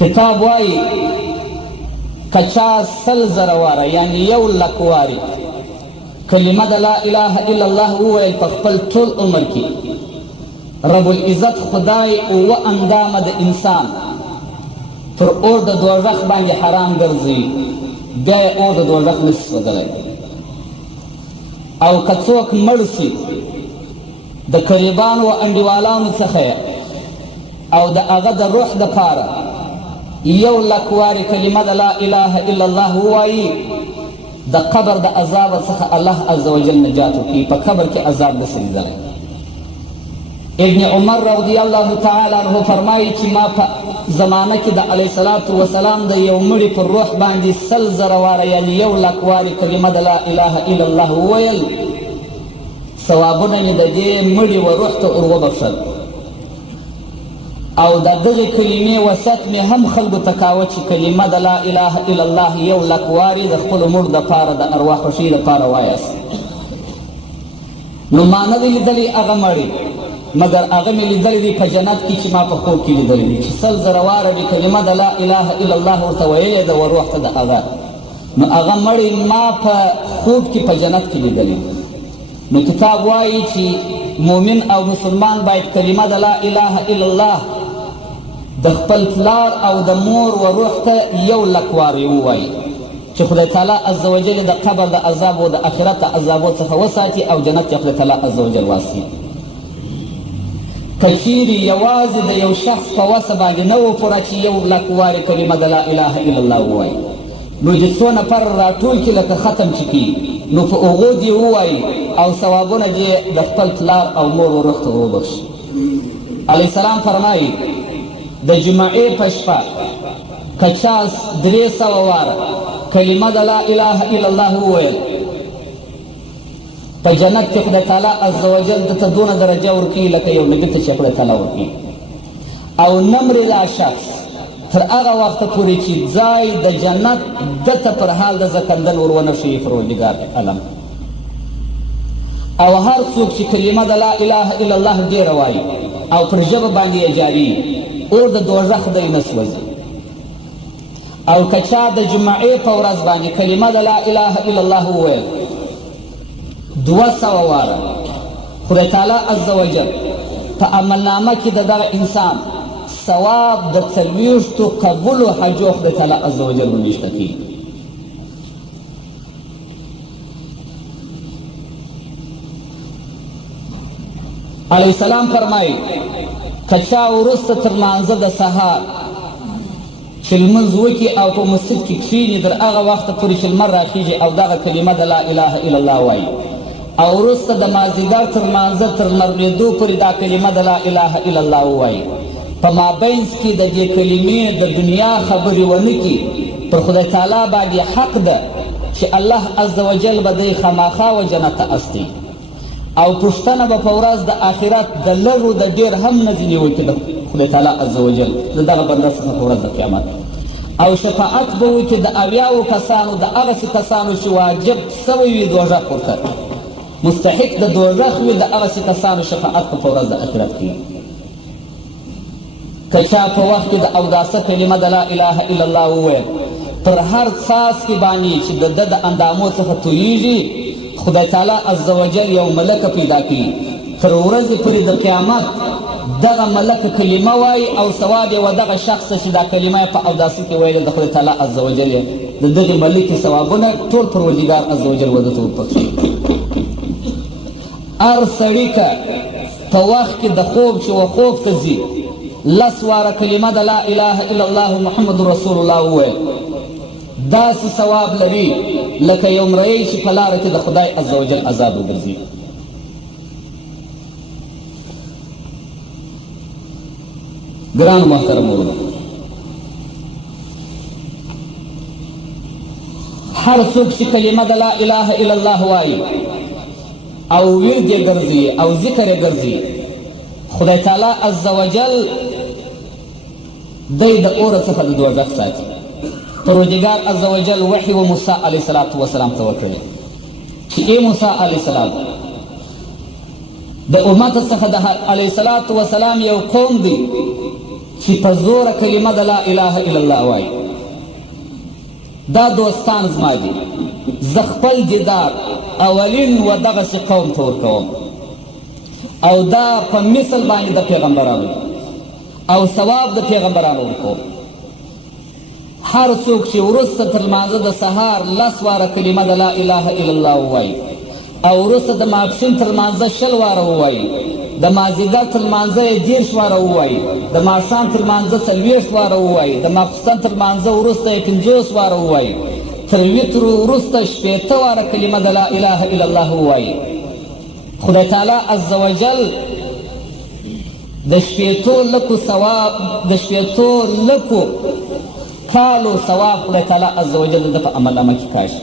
کتاب وایي که چا 100,000 واره یعنی 1,00,000 وارې کلمه د لا اله الا الله وویل په خپل ټول عمر کې، رب العزت خدای اوه اندامه د انسان پر اور د دوزخ باندې حرام ګرځوي، بیا یې اور د دوزخ نشي سوځولی. او که څوک مړ سي د قریبانو و انډیوالانو څخه او د هغه د روح دپاره 1,00,000 وارې کلمه د لا اله الا الله ووایي، د قبر د عذاب څخه الله عز وجل نجات ورکوي، په قبر کې عذاب نشي لیدلی. ابن عمر رضی الله تعالی عنه فرمایي چې ما په زمانه کې د علیه صلات وسلام د یو مړي پر روح باندې 100,000 واره یعنی 1,00,000 وارې کلمه د لا اله الا الله وویل، ثوابونه مې د دې مړي و روح ته ور وبخښل. او د دغې کلمې وصیت مې هم خلکو ته کاوه چې کلمه د لا اله الا الله 1,00,000 وارې د خپلو مړو دپاره د ارواح خوښۍ دپاره وایاست. نو ما نه دی لیدلی هغه مړی، مګر هغه مې لیدلی دی په جنت کې چې ما په خوب کې لیدلی دی چې 100,000 واره مې کلمه د لا اله الا الله ورته ویلې ده و روح ته د هغه. نو هغه مړی ما په خوب کې په جنت کې لیدلی. نو کتاب وایي چې مؤمن او مسلمان باید کلمه د لا اله الا الله د خپل پلار او د مور و روح ته 1,00,000 وارې ووایي چې خدای تعالی عز وجل د قبر د عذاب و د آخرت د عذابو څخه وساتي او جنت کې خدای تعالی عز وجل واسي. که چیرې یوازې د یو شخص په وسه باندې نه و پوره چې 1,00,000 وارې کلمه د لا اله الا الله ووایي، نو د څو نفر راټول کړي لکه ختم چې کي، نو په هغو دې ووایي او ثوابونه دې د خپل پلار او مور و روح ته وبخښي. علیه السلام فرمایي د جمعې په شپه که چا 300 واره کلمه د لا اله الا الله وویل، په جنت کې خدای تعالی عز وجل دته دونه درجه ورکوي لکه یو نبي ته چې خدای تعالی ورکوي. او نه مري دا شخص تر هغه وخته پورې چې ځای د جنت دته پر حال د زکندن ور ونه ښیي پروردګار علم. او هر څوک چې کلمه د لا اله الا الله ډېره وایي او پر ژبه باندې یې جاري اور د دوزخ دی نه سوځي. او که چا د جمعې په ورځ باندې کلمه د لا اله الا الله وویل 200 واره، خدای تعالی عز وجل په عملنامه کې د دغه انسان ثواب د 40 قبولو حجو خدای تعالی عز وجل ورنیشته کړي. علیه السلام فرمایي که چا وروسته تر لمانځه د سهار چې لمونځ وکړي او په مسجد کې کښېني تر هغه وخته پورې چې لمر راخیږي او دغه کلمه د لا اله الا الله وایي، او وروسته د مازدیګر تر لمانځه تر لمرلېدو پورې دا کلمه د لا اله الا الله ووایي، په مابینځ کې د دې کلمې د دنیا خبرې ونه کړي، پر خدای تعالی باندې حق ده چې الله عز وجل به دی خامخا و جنت ته استي. او پوښتنه به په ورځ د آخرت د لږو د ډېر هم نه ځینې وکړي د خدای تعالی عز وجل د دغه بنده څخه په ورځ د قیامت. او شفاعت به وکړي د 80 کسانو د هغسې کسانو چې واجب سوی وي دوزخ ورته مستحق د دوزخ وي، د هغسې کسانو شفاعت په ورځ د آخرت کې. که چا په وخت کې د اوداسه کلمه د لا اله الا الله وویل، پر هر څاڅکي باندې چې د ده د اندامو څخه تویېږي خدای تعالی عز وجل یو ملکه پیدا کړي، تر ورځې پورې د قیامت دغه ملکه کلمه وایي او ثواب یې و دغه شخص ته چې دا کلمه یې په اوداسه کې ویله د خدای تعالی عز وجل یې د دغې ملکې ثوابونه ټول پروردګار عز وجل و ده ته وربخښي. هر سړي که په وخت کې د خوب چې و خوب ته ځي 10 واره کلمه د لا اله الا الله محمد رسول الله وویل، داسې ثواب لري لکه یو مرئۍ چې په لاره کې د خدای عز وجل عذاب وګرځي. ګرانو محترمو وروڼو، هر څوک چې کلمه د لا اله الا الله وایي او ورد یې ګرځي او ذکر یې ګرځي، خدای تعالی عز وجل دی د اوره څخه د دوزخ ساتي. پروردګار عز وجل وحی و موسی علیه السلام ته ورکړی چې ای موسی علیه السلام د امت څخه د علیه السلام یو قوم دی چې په زوره کلمه د لا اله الا الله وایي. دا دوستان زما دي، زه خپل دیدار اولین و دغسې قوم ته ورکوم او دا په مثل باندې د پیغمبرانو او ثواب د پیغمبرانو ورکوم. هر څوک چې وروسته تر لمانځه د سهار 10 واره کلمه د لا اله الا الله ووایي او وروسته د ماپښین تر لمانځه 20 واره ووایي، د مازدیګر تر لمانځه یې 30 واره ووایي، د ماښام تر لمانځه 40 واره ووایي، د ماخوستن تر لمانځه وروسته یې 50 واره ووایي، تر وترو وروسته 80 واره کلمه د لا اله الا الله ووایي. خدای تعالی عز وجل د 80 لکو ثواب، د 80 لکو کالو ثواب خدای تعالی عز وجل د په عملنامه کې کاشي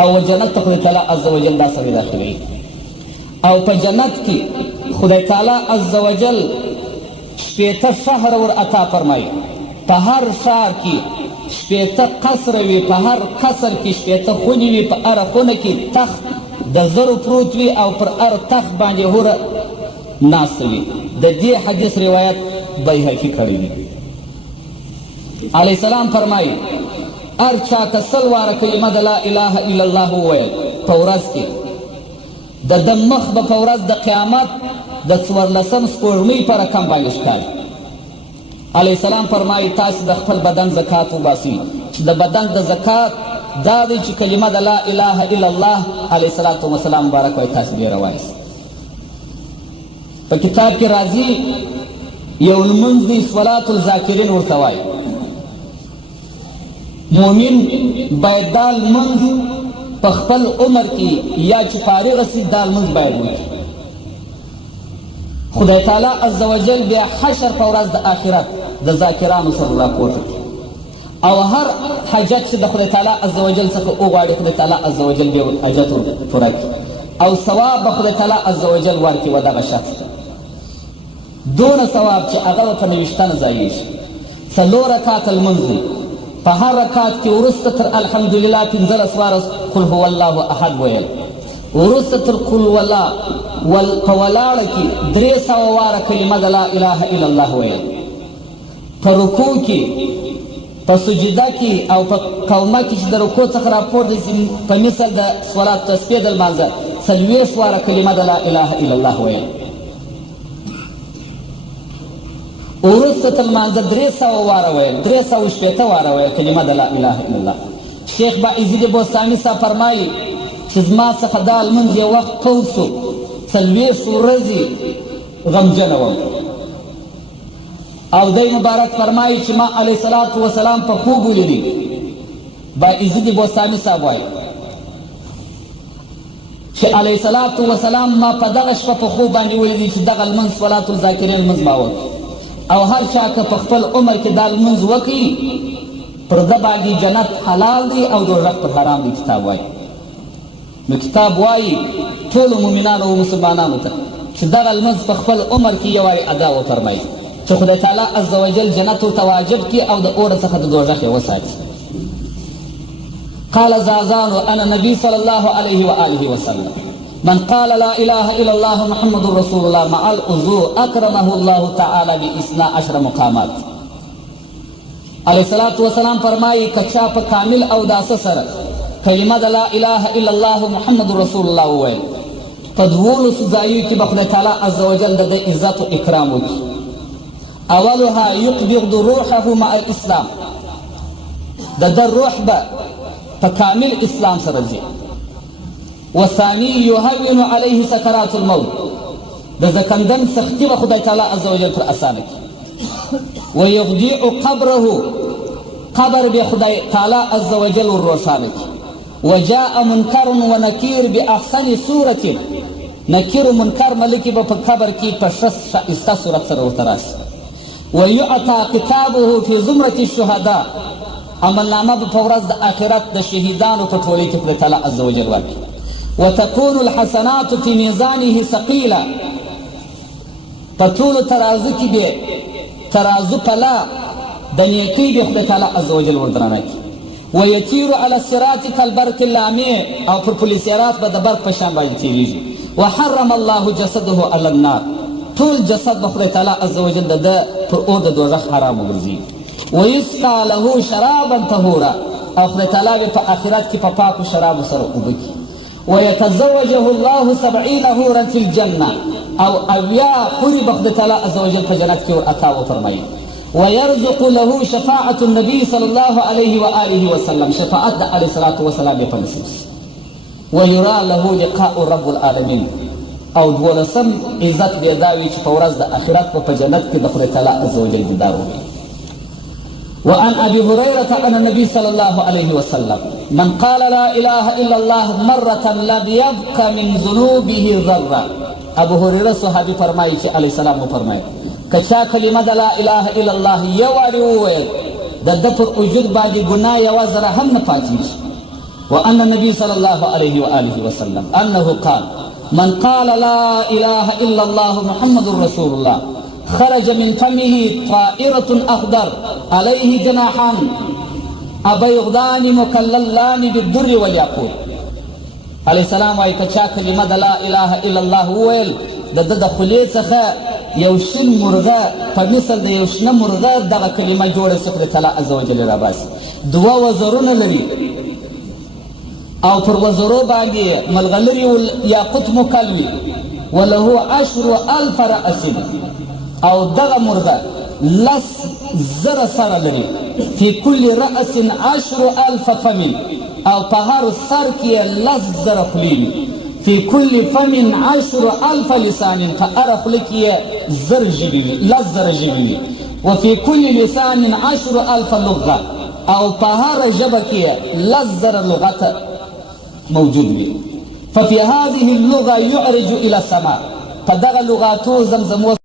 او جنت ته خدای تعالی عز وجل دا سړی داخلوي. او په جنت کې خدای تعالی عز وجل 80 شهر ور عطا فرمایي. په هر ښار کې 80 قصر وي، په هر قصر کې 80 خونې وي، په هره خونه کې تخت د زرو پروت وي او پر هر تخت باندې هوره ناسته وي. د دې حدیث روایت بیهقي کړی دی. علیه السلام فرمایي هر چا که 100 واره کلمه د لا اله الا الله وویل په ورځ کې، د ده مخ به په ورځ د قیامت د 14 سپوږمۍ په رقم باندې ښکاري. علیه السلام فرمایي تاسې د خپل بدن زکات وباسئ، چې د بدن د زکات دا دی چې کلمه د لا اله الا الله علیه الصلاة والسلام مبارک وایي تاسې ډېره وایاست. په کتاب کې راځي یو لمونځ دی صلات الذاکرین ورته وایي. مؤمن باید دا لمونځ په خپل عمر کې یا چې فارغه سي دا لمونځ باید وکړي. خدای تعالی عز وجل بیا حشر په ورځ د آخرت د ذاکرانو سره راپورته کړي او هر حاجت چې د خدای تعالی عز وجل څخه وغواړي خدای تعالی عز وجل بیا حاجت پوره کړي او ثواب به خدای تعالی عز وجل ورکړي و دغه شخص ته. دونه ثواب چې هغه به په 90 ځایېږي. 4 رکعته لمونځ دی، په هر رکعت کې وروسته تر الحمدلله 15 واره قل هو الله احد ویل، وروسته تر قل والله په ولاړه کې 300 واره کلمه د لا اله الا الله ویل، په رکوع کې، په سجده کې او په قومه کې چې د رکوع څخه راپورته سي په مثل د صلات تسبیح د لمانځه 40 واره کلمه د لا اله الا الله ویل، وروسته تر لمانځه 300 واره ویل، 380 واره ویل کلمه د لا اله الا الله. شیخ باعزید بوستاني صاحب فرمایي چې زما څخه دا لمونځ یو وخت قول سو 40 ورځې غمجنه وم او دی مبارک فرمایي چې ما علیه الصلاة والسلام په خوب ولیدي. باعزید بوستاني صاحب وایي چې علیه الصلاة والسلام ما په دغه شپه په خوب باندې ولیدي چې دغه لمونځ صلات الذاکرین لمونځ ما وکړ او هر چا که په خپل عمر کې دا لمونځ وکړي پر ده باندې جنت حلال دی او دوزخ پر حرام دی. کتاب وایي نو کتاب وایي ټولو مؤمنانو او مسلمانانو ته چې دغه لمونځ په خپل عمر کې یو وارې ادا وفرمایي چې خدای تعالی عز وجل جنت ورته واجب کړي او د اور څخه د دوزخ یې وساتي. قال زازان انا نبي صلی الله علیه وآله وسلم من قال لا اله الا الله محمد رسول الله مع الوضوء اکرمه الله تعالی ب12 مقامات. علیه الصلاة والسلام فرمایي که چا په کامل اوداسه سره کلمه د لا اله الا الله محمد رسول الله وویل په 12 ځایو کې به خدای تعالی عز وجل د ده عزت و اکرام وکړي. اولها یقبض روحه مع الاسلام، د ده روح به په کامل اسلام سره ځي. وثاني یهون علیه سکرات الموت، د زکندن سختی به خدای تعالی عز وجل پر اسانه کړي. ویضیع قبره، قبر به خدای تعالی عز وجل روشانه کړي. وجاء منکر و نکیر باحسن صورت، نکیر و منکر ملکی به په قبر کې په ښایسته صورت سره ورته راشي. ویعطى کتابه فی زمرة الشهداء، عملنامه به په ورځ د آخرت د شهیدانو په ټولۍ کې خدای تعالی عز وجل ورکړي. وتكون الحسنات في ميزانه ثقيلا، په ټولو ترازو کې به ترازو پلا د نیکۍ به خدای تعالی عز وجل وردرانه کړي. ویطیر علی الصراط کالبرق اللامع، او پر پل صراط به د برق په شان باندې تیریږي. وحرم الله جسده علی النار، ټول جسد به خدای تعالی عز وجل د ده پر اور د دوزخ حرام وګرځي. ویسقا له شرابا طهورا، او خدای تعالی به په آخرت کې په پاکو شرابو سره اوبه کړي. ویتزوجه الله 70 حورا فی الجنه، او 70 حورې به خدای تعالی عز وجل په جنت کې ور عطا وفرمایي. ويرزق له شفاعة النبي صلى الله عليه وآله وسلم، شفاعت د علیه الصلاة والسلام یې په نصیب شي. ویرا له لقاء رب العالمین، او 12 عزت بې دا وي چې په ورځ د آخرت په جنت کې د خدای تعالی عز وجل دیدار وکړي. وعن أبي هريرة عن النبي صلى الله عليه وسلم من قال لا إله إلا الله مرة لم يبق من ذنوبه ذرة. ابو هريره صحابي فرمایي چې علیه السلام وفرمایي که چا کلمه د لا اله الا الله یو وارې وویل د ده پر وجود باندې ګناه یوه ذره هم نه پاتېږي. وأن النبي صلى الله عليه وآله وسلم أنه قال من قال لا إله إلا الله محمد رسول الله خرج من فمه طائرة أخضر عليه جناحان أبيضان مكللان بالدر والياقوت. علیه السلام وایي که چا کلمه د لا اله الا الله وویل د ده د خولې څخه یو شین مرغه په مثل د یو شنه مرغه دغه کلمه جوړه شي خدای تعالی عز وجل راباسي. 2 وزرونه لري او پر وزرو باندې ملغلري یاقوت مکل وي. وله 10,000 رأس، او دغه مرغه 10,000 سره لري. فی کل رأس 10,000 فم، او په هر سر کې 10,000 خولې وي. فی کل فم 10,000 لسان، په هره خوله کې 10,000 ژبې وي، 10,000 ژبې وي. وفي كل لسان 10,000 لغة، او په هره ژبه کې 10,000 لغت موجود وي. ففي هذه اللغة يعرج إلى السماء، فدغه لغاتو زمزمو